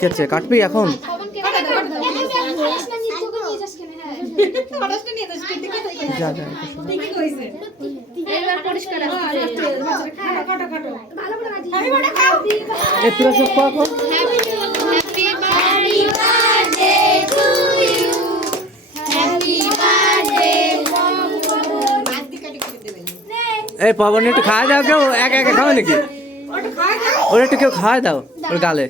কেছে কাটবি এখন? তোরা খাওয়া এই পবন, একটু খাওয়া দাও কেউ এক এক, খাবে নাকি? ওর একটু কেউ খাওয়া দাও ওর গালে।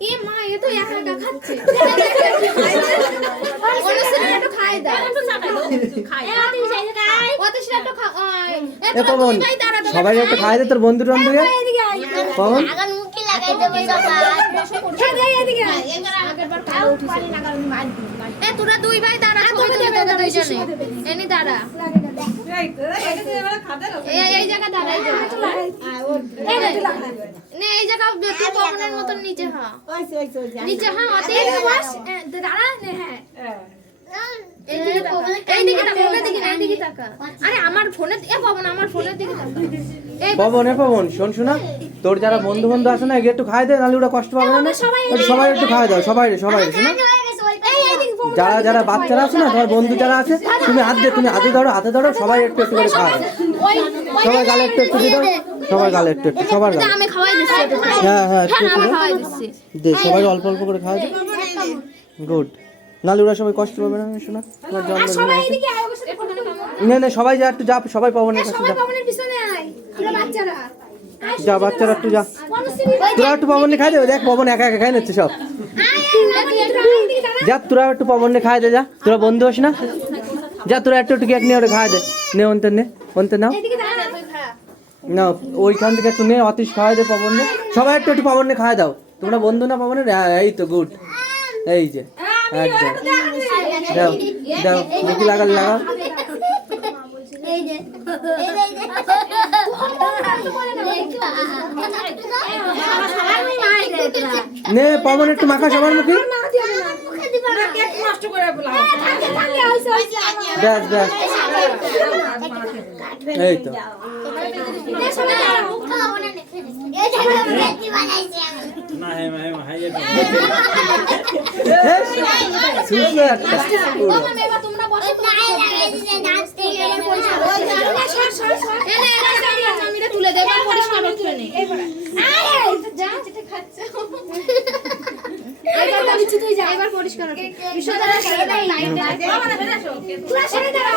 এ মা এ তো একা খাচ্ছে অনুশ্রী একটু খাই দাও অত সেটা একটু খা এ পবন সবাই একটু খাওয়া দে তোর বন্ধু টন্ধুকে পবন তোরা দুই ভাই দাঁড়া এনি দাঁড়া এই জায়গা দাঁড়া নে। এই জায়গা তুই পবনের মতন নিচে হা নিচে হা দাঁড়া নে হ্যাঁ তাকা। তাকা, ওদের দিকে না, এইদিকে তাকা। আরে আমার ফোনে এ পবন আমার ফোনের দিকে তাকা। এই পবন এ পবন শোন শোনা তোর যারা বন্ধু বন্ধু আছে না এগুলো একটু খাই দে নাহলে ওরা কষ্ট পাবে না সবাই একটু খাওয়া দাও সবাই সবাই শোনা। যারা যারা বাচ্চারা আছে না তোমার বন্ধু যারা আছে তুমি হাত দিয়ে তুমি হাতে ধরো হাতে ধরো সবাই একটু একটু করে খাওয়া দাও ওই ওই সবাই গালে একটু একটু দিয়ে দাও সবার গালে একটু একটু সবার গালে আমি খাওয়াই দিচ্ছি হ্যাঁ হ্যাঁ একটু হ্যাঁ একটু। দে সবাই অল্প অল্প করে খাওয়া দে গুড নাহলে ওরা সবাই কষ্ট পাবে না শোনা। তোমার। না না সবাই যা একটু যা সবাই পবনের কাছে সবাই যা। পিছনে বাচ্চারা। যা বাচ্চারা একটু যা। তোরা একটু পবনে খাই দে দেখ পবন একা একা খাই নিচ্ছে সব। যা তোরা একটু পবনে খাই দে যা। তোরা বন্ধু আস না? যা তোরা একটু একটু কেক নিয়ে ওটা খাই দে। নে অন্তে নে অন্তে নাও। না ওইখান থেকে একটু নে অতিশ খাওয়াই দে পবন নে। সবাই একটু একটু পবনে খাওয়া দাও। তোমরা বন্ধু না পবনের? হ্যাঁ, এই তো গুড। এই যে। একদম। দাও দাও মুখি লাগাল লাগাও নে পবন একটু মাখা সবার মুখে। ব্যাস ব্যাস। এই তো। এই তুলে দেব পরিষ্কার করতে নেই যা যেটা খাচ্ছে এবার পরিষ্কার চলে যাও